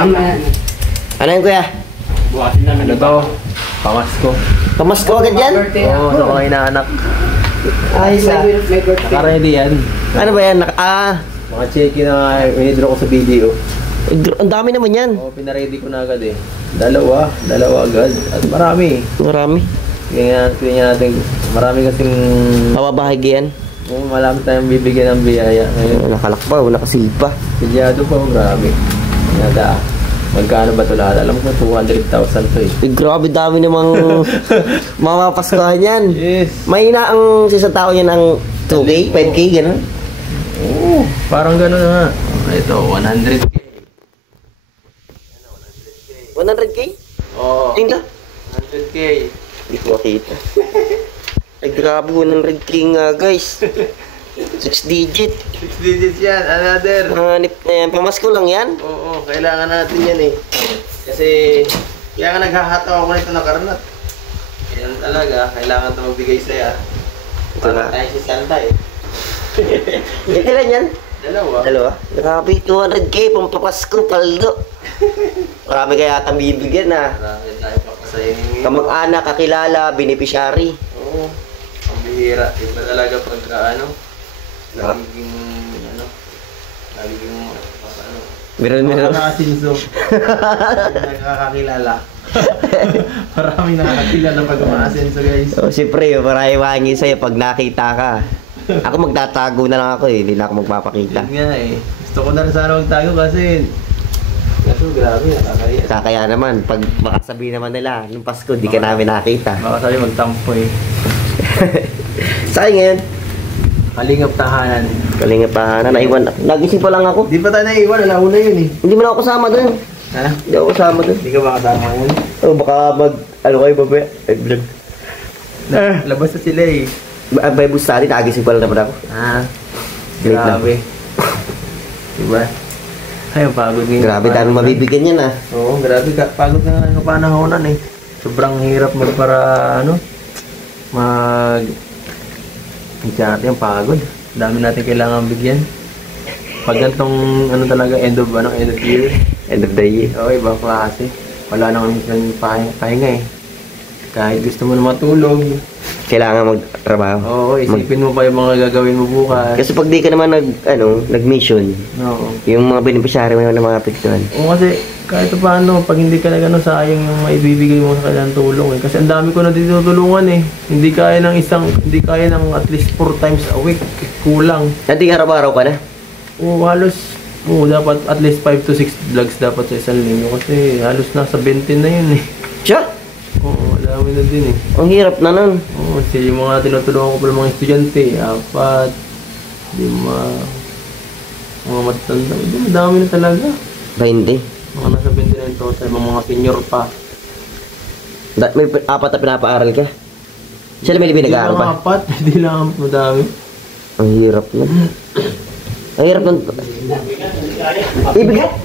Ano yun, kuya? Bukasin namin. Ano to? Pamasko. Pamasko agad yan? Oo, sa mga inaanak. Ayos ah. Naka-ready yan. Ano ba yan? Mga check-in na winidraw ko sa video. Ang dami naman yan. Oo, pinaready ko na agad eh. Dalawa agad. At marami. Marami. Tingnan natin. Marami kasing... Mababahagi yan. Oo, malami tayong bibigyan ng biyaya ngayon. Nakalakpa, nakasipa. Pilyado pa, marami. Nada. Magkano ba ito lahat? Alam ko 200,000 to eh. Grabe dami namang mamapaskuhan yan. Yes. May na ang sa tao yan ang 2K, 5K, gano'n? Oo, parang gano'n na nga. Ito, 100K. 100K? Oo. Tingnan. 100K. Hindi ko makita. Ay, grabe, 100K nga, guys. 6 digit. 6 digits yan, another. Hanip na yan. Pamasko lang yan? Oo, kailangan natin yan eh. Kasi, kaya nga naghahataw ako nito ng karnat. Yan talaga, kailangan ito magbigay sa'ya. Para tayo si Santa eh. Ilan yan? Dalawa. Grabe, 200K, pampapasko, paldo. Marami kaya atang bibigyan na. Marami tayo papasayin. Kamag-anak, kakilala, beneficiary. Oo, ang bihira. Iba talaga pagka nagiging Meron. Nakakasinso. Nakakakilala. Maraming nakakakilala pag umaasenso guys. So, siyempre, marami mahangi sa'yo pag nakita ka. Ako magtatago na lang ako eh, hindi na ako magpapakita. Yun nga eh. Gusto ko na rin sana magtago kasi grabe, nakakaya. Kaya naman, pag makasabi naman nila, nung Pasko, di ka namin nakita. Baka sabi magtampo eh. Sa'yo ngayon? Kalingap tahanan. Kalingap tahanan, naiwan. Nagising pa lang ako. Di pa tayo naiwan, alauna yun eh. Hindi mo na ako kasama dun. Ha? Hindi ako kasama dun. Hindi ka ba kasama yun? Oh, baka ano kayo babaya? Vlog. Labas na sila eh. Bible study, nagising pa lang naman ako. Grabe. Diba? Ay, pagod ngayon. Grabe, dami mabibigyan yan ah. Oo, grabe ka. Pagod nga ng panahonan eh. Sobrang hirap Hindi yung pagod. Dami natin kailangan bigyan. Pag ganitong talaga end of year. End of the year. Oo, ibang klase. Wala nang minsan pahinga eh. Kahit gusto mo na matulog. Kailangan magtrabaho. Oo, isipin mo pa yung mga gagawin mo bukas. Kasi pag di ka naman nag-mission, yung mga beneficiary mo naman apektuhan. Oo, kasi kahit paano, pag hindi ka sayang yung maibibigay mo sa kanilang tulong eh. Kasi ang dami ko na ditutulungan eh. Hindi kaya ng at least 4 times a week. Kulang. Dati araw-araw ka na? Oo, halos. Oo, dapat at least 5 to 6 vlogs dapat sa isang linggo. Kasi halos nasa 20 na yun eh. Siya? Oo, dami na din eh. Ang hirap na nun. Oo, kasi yung mga tinutulungan ko pala mga estudyante, 4, 5, mga matatanda. Madami na talaga. 20. Mga nasa 29,000, mga senior pa. May 4 na pinapaaral ka? Sila may nag-aaral pa? Hindi lang, madami. Ang hirap na. Ang hirap na.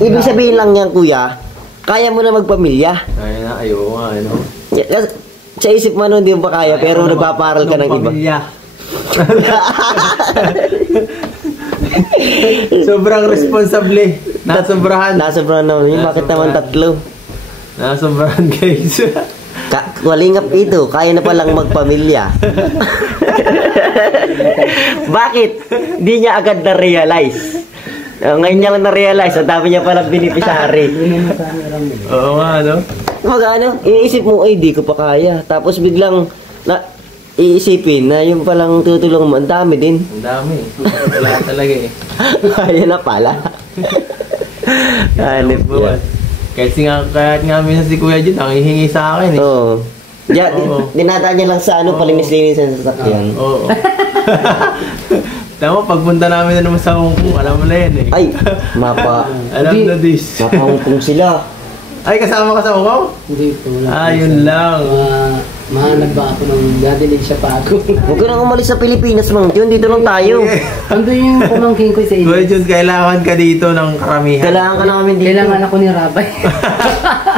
Ibig sabihin lang yan, kuya, kaya mo na magpamilya. Kaya na, ayaw nga, ano. Sa isip mo hindi mo pa kaya, pero nagpapaaral ka ng iba. Pamilya. Sobrang responsable. Nasobrahan. Nasobrahan naman. Yung bakit naman 3? Nasobrahan guys. Walingap ito. Kaya na palang magpamilya. Bakit? Hindi niya agad na-realize. Ngayon niya lang na-realize. Ang dami niya palang beneficiary. Oo nga, no? Magano? Iniisip mo, ay di ko pa kaya. Tapos biglang iisipin na yung palang tutulong mo, ang dami din. Ang dami. Wala talaga eh. Kaya na pala. Hanip yan. Kahit nga minsan si Kuya Jun, nangihingi sa akin eh. Oo. Dinadaan niya lang sa palinis-linis sa sasakyan. Oo. Tama, pagpunta namin na naman sa Hong Kong, alam mo na yan eh. Ay, alam na this. Mapa Hong Kong sila. Ay, kasama ka sa Hong Kong? Hindi po. Yun lang. Mahanap ba ako ng gadilig siya pa ako. Huwag ka nang umalis sa Pilipinas, Mang Jun. Dito lang tayo. Ando yung pamangkin ko sa inyo. Kuya Jun, kailangan ka dito ng karamihan. Kailangan ka namin dito. Kailangan ako ni Rabay.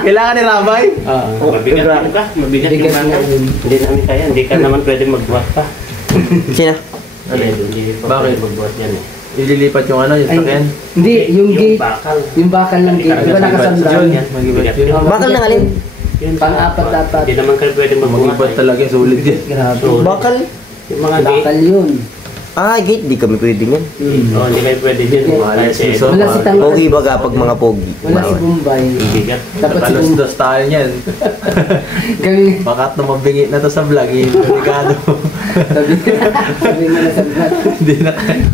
Kailangan ni Rabay? Oo. Mabigat ka. Mabigat ka. Hindi namin kaya. Hindi ka naman pwede magbuhat pa. Sino? Hindi pa Bakit? pwede magbuhat yan eh. ililipat yung ano, yung Ay, sakyan. hindi, yung Yung gate. bakal. Yung bakal ng gate. Di ba nakasandal? Mag-ibat yun. Bakal ng alin? Yun Pang-apat dapat. Hindi naman kayo pwede Mag-ibat magbuhat. talaga, sulit yan. Grabe. Bakal? Yung mga gate. Bakal yun. Ah, gate, di kami pwede nga. Oo, hindi kayo pwede din. Wala Kasi si Suso. Wala si Tang. Pogi baga pag mga pogi. Wala si Bawal. Bombay. bigat. Dapat si Bombay. Kalos-dos tayo niyan. Kami, Bakat na mabingi na to sa vlog, eh. Delikado. sabi nga na sa vlog. Hindi na kaya.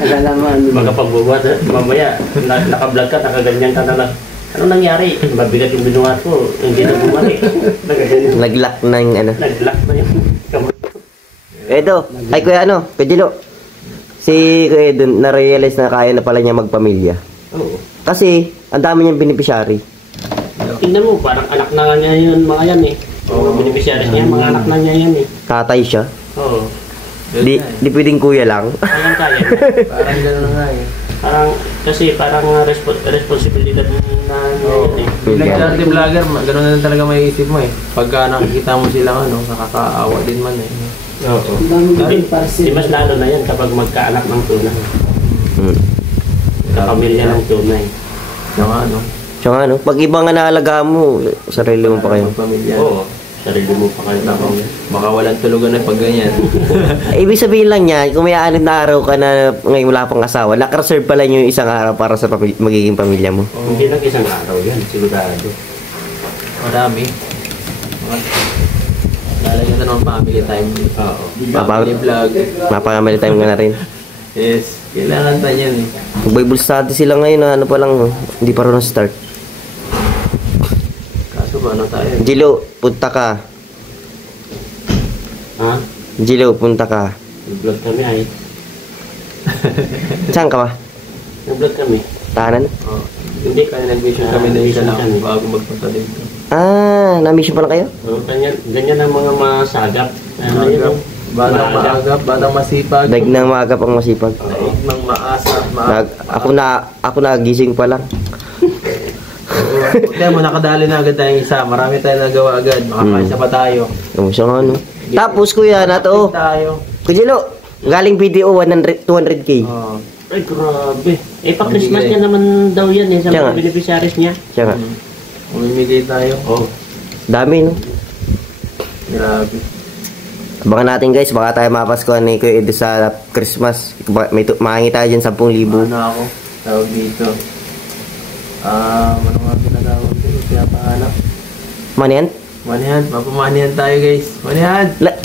Nagalaman. Mga pagbubuhat, mamaya, naka-vlog ka, nakaganyan ka na lang. Ano nangyari? Mabigat yung binuhat ko, hindi na bumalik. Nagaganyan. Nag-lock na yung ano. Nag-lock na yung kamay. Edo, ay kuya ano, Kajilo. Si Kuya Edon, na-realize na kaya na pala niya magpamilya. Oo. Kasi, ang dami niyang beneficiary. Tingnan mo, parang anak na nga niya yun, mga yan eh. Oo, beneficiaries niya, mga anak na niya yan eh. Tatay siya. Oo. Di pwedeng kuya lang. Kayang kaya niya. Parang gano'n na nga eh. Parang, kasi parang responsibilidad na yun eh. Bilang dati vlogger, gano'n na talaga may isip mo eh. Pagka nakikita mo silang ano, nakakaawa din man eh. Oo. Ang dami Di, din parcel. di mas lalo na yan kapag magkaanak ng tunay. Hmm. Kapamilya ng tunay. Saka ano, Siya nga, no? Pag ibang nga naalagaan mo, sarili mo pa kayo. pamilya. Oo. Sarili mo pa kayo kapamilya. Baka walang tulugan na pag ganyan. Ibig sabihin lang niya, kung may 6 na araw ka na ngayon wala pang asawa, nakareserve pala yung isang araw para sa magiging pamilya mo. Hindi lang isang araw yan, sigurado. Marami. Lalagyan na naman family time. Oo. Family vlog. Mapakamali time ka na rin. Yes, kailangan tayo yan eh. Mag-Bible study sila ngayon na ano pa lang, hindi pa rin start. Kaso ba ano tayo? Jilo, punta ka. Ha? Jilo, punta ka. Nag-vlog kami ay. Saan ka ba? Nag-vlog kami. Tahanan? Oh, Hindi kaya nag-vision kami na isa lang kami. bago magpunta dito. Ah, na-mission pa lang kayo? Ganyan ang mga masagap. Ano yun? Batang maagap, batang masipag. Daig ng maaga pang masipag. Daig ng maasa, maagap. Ako nagising pa lang. Kaya mo, nakadali na agad tayong isa. Marami tayong nagawa agad. Makakaisa pa tayo. Yung siya nga, no? Tapos, kuya, nato. Tayo. Kuya Jilo, galing video 200K. Oh. Ay, grabe. Eh, pa-Christmas niya naman daw yan eh, sa Siya nga. mga beneficiaries niya. Siya nga. Umimigay tayo. Oo. Dami, no? Grabe. Abangan natin, guys. Baka tayo mapaskuhan ni Kuya Edo sa Christmas. Mahangi tayo dyan 10,000. Ano ako? Tawag dito. Ano nga pinatawag dito? Kaya pahanap. Manihan? Manihan. Mapamanihan tayo, guys. Manihan! La-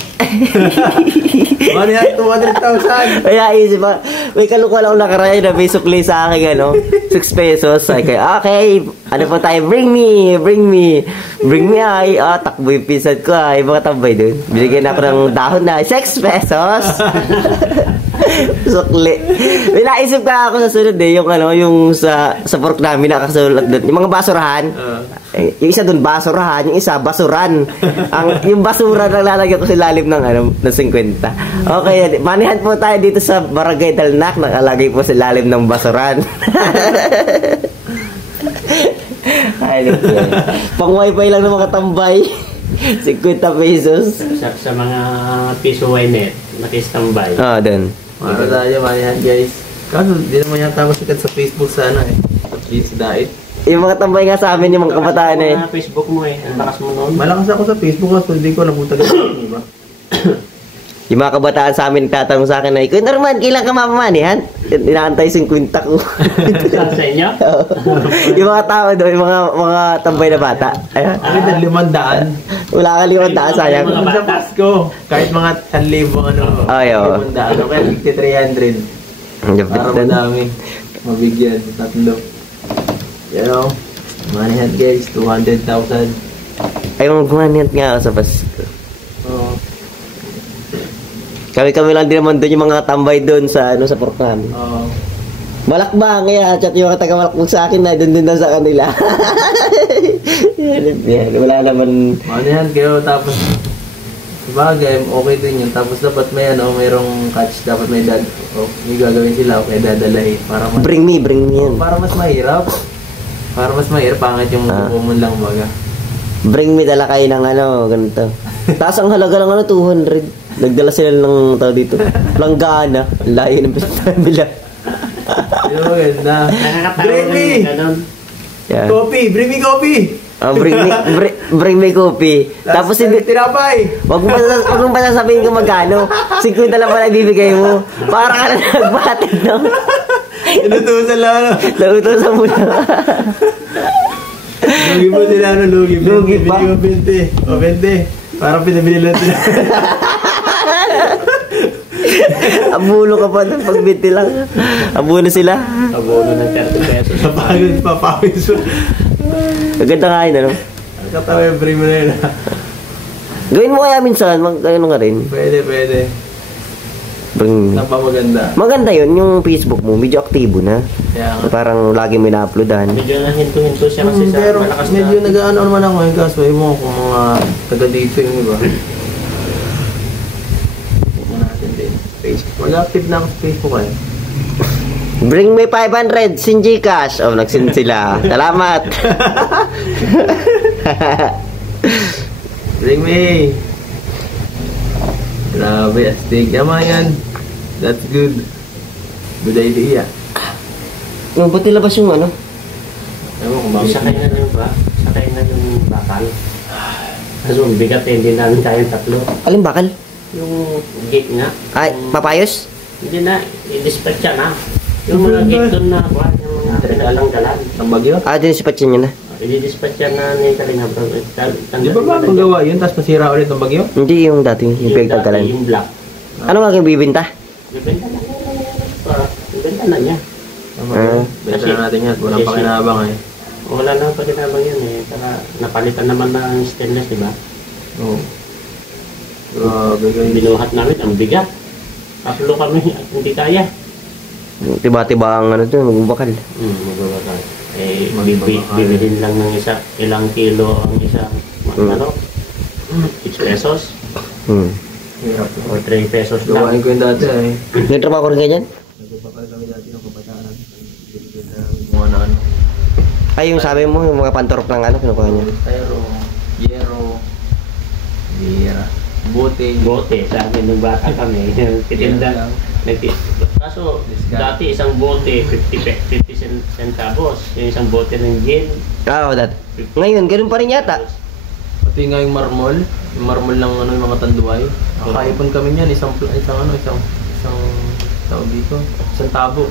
Manihan, 200,000! Kaya isip pa, may kalukuhan ako nakaraya na may sukli sa akin, ano, 6 pesos. Ay, kaya, okay, ano pa tayo, bring me, ay, takbo yung pinsan ko, ay, mga tambay dun. Binigyan ako ng dahon na, 6 pesos. Sukli. May naisip ka ako sa sunod eh, yung ano, yung sa pork namin nakasulat doon. Yung mga basurahan, yung isa doon basurahan, yung isa basuran. Yung basura na lalagyan ko sa lalim ng ano, ng 50. Okay, manihan po tayo dito sa Barangay Dalnak, nakalagay po sa lalim ng basuran. Ay, pang wifi lang ng mga tambay. 50 pesos. Sa mga piso YNET, nakistambay. Ah, doon. Mara tayo, manihan, guys. Kaso, di naman yata masikat sa Facebook sana eh. At least dahil. Yung mga tambay nga sa amin, yung mga kabataan eh. Mga Facebook mo eh, ang lakas mo noon. Malakas ako sa Facebook kaso hindi ko nabutag yung iba. Yung mga kabataan sa amin nagtatanong sa akin na, Kuya Norman, kailan ka mamamanihan? Inaantay 50 ko. Sa inyo? Oo. Yung mga tao doon, yung mga tambay na bata. Ayan. Ano na 500? Wala ka 500, sayang. Mga Sa Pasko, kahit mga 1,000 ano. Ay, oo. 500, ano kaya 5,300. Ang lapit Para doon. madami. Mabigyan, 3. Yan o. Manihan guys, 200,000. Ay, magmanihan nga ako sa Pasko. Oo. Kami lang din naman doon yung mga tambay doon sa ano sa pork namin. Oo. Malakbang, kaya chat yung mga taga-malakbang sa akin na doon din sa kanila. Yan, wala naman. Manihan kayo, tapos sabagay, okay din yun. Tapos dapat may ano, mayroong catch, dapat may may gagawin sila, okay, dadalahin. Para mas, Bring me yan. para mas mahirap. Para mas mahirap, pangit yung mukha lang baga. Bring me dala kayo ng ano, ganito. Taas ang halaga ng ano, 200. Nagdala sila ng tao dito. Langgana. Layo ng pistahan nila. Yung maganda. Nakakatawa Bring me! na ganun. Yeah. Coffee! Bring me coffee! Bring me coffee. Tapos hindi, tinapay! wag mo pa sasabihin kung magkano. 50 lang pala ibibigay mo. Para ka na nagbatid, no? Inutusan lang, ano? Nautosan mo na. Lugi mo sila, ano? Lugi pa? Binigay mo 20. Parang pinabili lang sila. Abulo ka pa doon pag binti lang. Abulo sila. Abono ng 30 pesos. Napagod, papawis mo. Maganda nga yun, ano? Katawa yung frame mo na yun. Gawin mo kaya minsan, ano nga rin. Pwede. Napamaganda. Maganda yun, yung Facebook mo, medyo aktibo na. Kaya nga. Parang lagi may na-uploadan. Medyo nahinto-hinto siya kasi sa Pero malakas medyo nag-ano naman ako ngayon kaso mo kung mga taga dito yung iba. Tingnan natin din. Facebook. Mag-active na ako sa Facebook eh. Bring me 500, sin Gcash. Oh, nagsin sila. Salamat. Bring me! Grabe, astig. Tama yan. That's good. Good idea. Oh, ba't nilabas yung ano? Ewan kung bakit. Sakay na yung bakal. Kaso ang bigat eh, hindi namin kayang tatlo. Alin bakal? Yung gate nga. Ay, papayos? Hindi na, i-dispatch siya na. Yung mga gate doon na, yung mga pinagalang-galan. Ang bagyo? Ah, din si Patsin niya na. I-dispatch siya na ni Kalinga. Di ba ba magawa yun tapos masira ulit ang bagyo? Hindi yung dati, yung pinagtagalan. Yung black. Ano nga yung bibinta? Ibenta na niya. Ibenta na niya. Benta na natin yan. Walang pakinabang eh. Wala na pakinabang yan eh. Saka napalitan naman ng stainless, di ba? Oo. Grabe guys. Binuhat namin, ang bigat. Tatlo kami, hindi kaya. Tiba-tiba ang ano doon, magbubakal. Magbabakal. Eh, bibilhin lang ng ilang kilo ang isa. Ano? 6 pesos Hirap. or 3 pesos Gawain lang. ko yung dati eh. Nagtrabaho ko rin ganyan? Nagbabakal kami dati ng kabataan. Binibenta namin kung ano-ano. Ay, yung sabi mo, yung mga pantorok ng ano, kinukuha niya. Tyro, yero, bote. Bote, sa amin nung bata kami. Titinda. Kaso, dati isang bote, 50 centavos. Yung isang bote ng gin. Ah, oo, dati. Ngayon, ganun pa rin yata. Pati nga yung marmol ng ano, yung mga tanduay. Nakaipon kami niyan, isang tawag dito, isang tabo.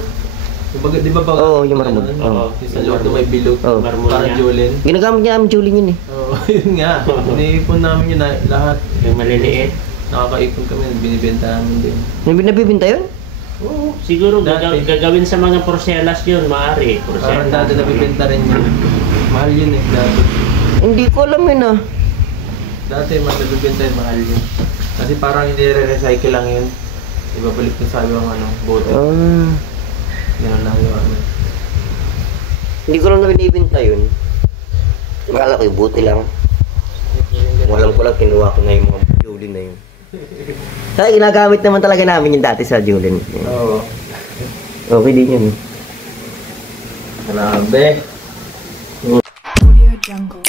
Kumbaga, di ba ba? Oo, yung marmol. Oo. Sa loob na may bilog. Oo. Marmol Para niya. Jolene. Ginagamit niya namin Julie yun eh. Oo, yun nga. Iniipon namin yun lahat. Yung maliliit. Nakakaipon kami, binibenta namin din. Nabibinta yun? Oo, siguro Dati. gagawin sa mga porcelas yun, maaari. Parang dati nabibenta rin yun. Mahal yun eh, dati. Hindi ko alam yun ah. Dati nabibenta yun, mahal yun. Kasi parang hindi re-recycle lang yun. Ibabalik na sa ibang ano, bote. Yan lang yung ano. Hindi ko lang na binibinta yun. Akala ko yung buti lang. Walang ko lang, kinuha ko na yung mga Julie na yun. Kaya ginagamit naman talaga namin yung dati sa Julie. Oo. Okay din yun. Grabe. Audio Jungle.